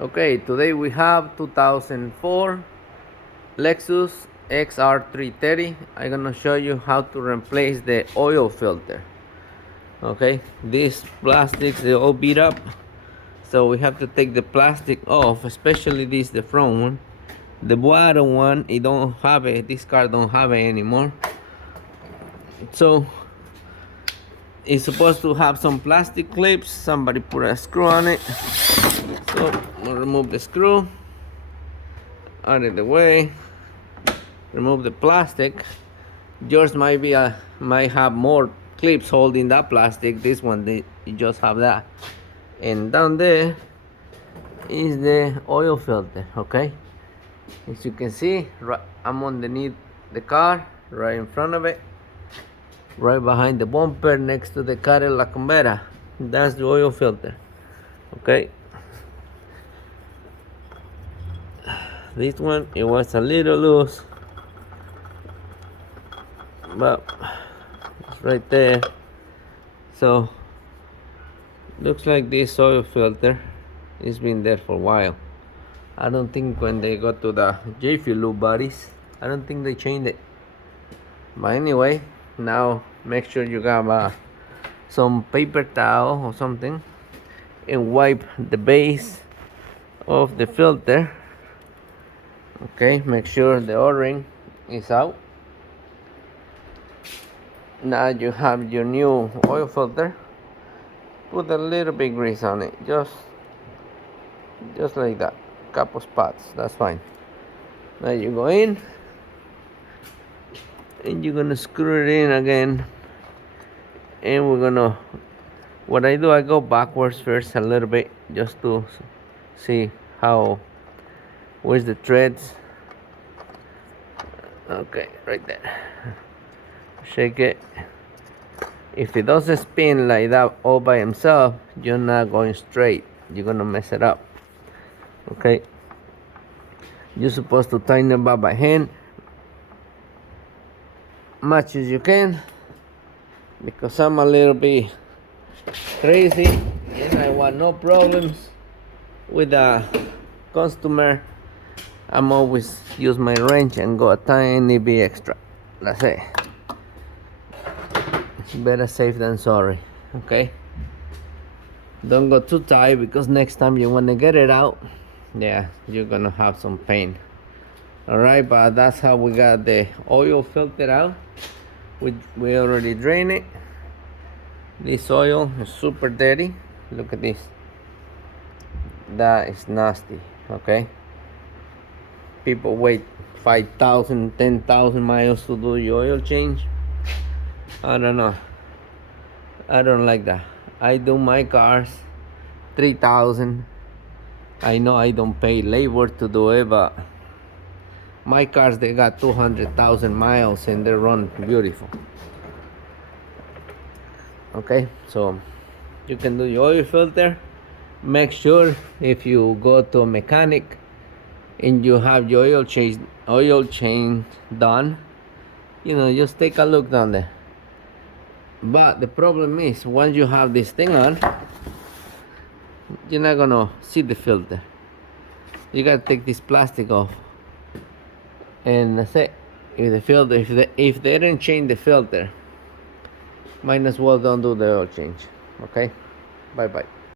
Okay, today we have 2004 Lexus XR330. I'm gonna show you how to replace the oil filter. Okay, these plastics, they all beat up, so we have to take the plastic off, especially this, the front one. The bottom one, it don't have it, this car don't have it anymore. So it's supposed to have some plastic clips. Somebody put a screw on it, so we'll remove the screw out of the way, remove the plastic. Yours might have more clips holding that plastic. This one, you just have that. And down there is the oil filter. Okay, as you can see, I'm underneath the car, right in front of it, right behind the bumper, next to the Cadillac Convera. That's the oil filter. Okay, this one, it was a little loose, but it's right there. So looks like this oil filter has been there for a while. I don't think when they got to the Jiffy Lube bodies, I don't think they changed it. But anyway, now make sure you got some paper towel or something and wipe the base of the filter. Okay, make sure the O-ring is out. Now you have your new oil filter. Put a little bit grease on it, just like that, couple spots, that's fine. Now you go in and you're gonna screw it in again, and we're gonna, what I do, I go backwards first a little bit just to see where's the threads. Okay, right there. Shake it. If it doesn't spin like that all by himself, you're not going straight, you're gonna mess it up. Okay, you're supposed to tighten it up by hand much as you can, because I'm a little bit crazy and I want no problems with a customer. I'm always use my wrench and go a tiny bit extra. That's it. Better safe than sorry. Okay, don't go too tight, because next time you want to get it out, yeah, you're gonna have some pain. All right, but that's how we got the oil filter out. We already drained it. This oil is super dirty. Look at this. That is nasty. Okay, people wait 5,000 10,000 miles to do your oil change. I don't know, I don't like that. I do my cars 3,000. I know I don't pay labor to do it, but my cars, they got 200,000 miles and they run beautiful. Okay, so you can do your oil filter. Make sure if you go to a mechanic and you have your oil change done, just take a look down there. But the problem is, once you have this thing on, you're not gonna see the filter. You gotta take this plastic off, and that's it. If they didn't change the filter, might as well don't do the oil change. Okay, bye bye.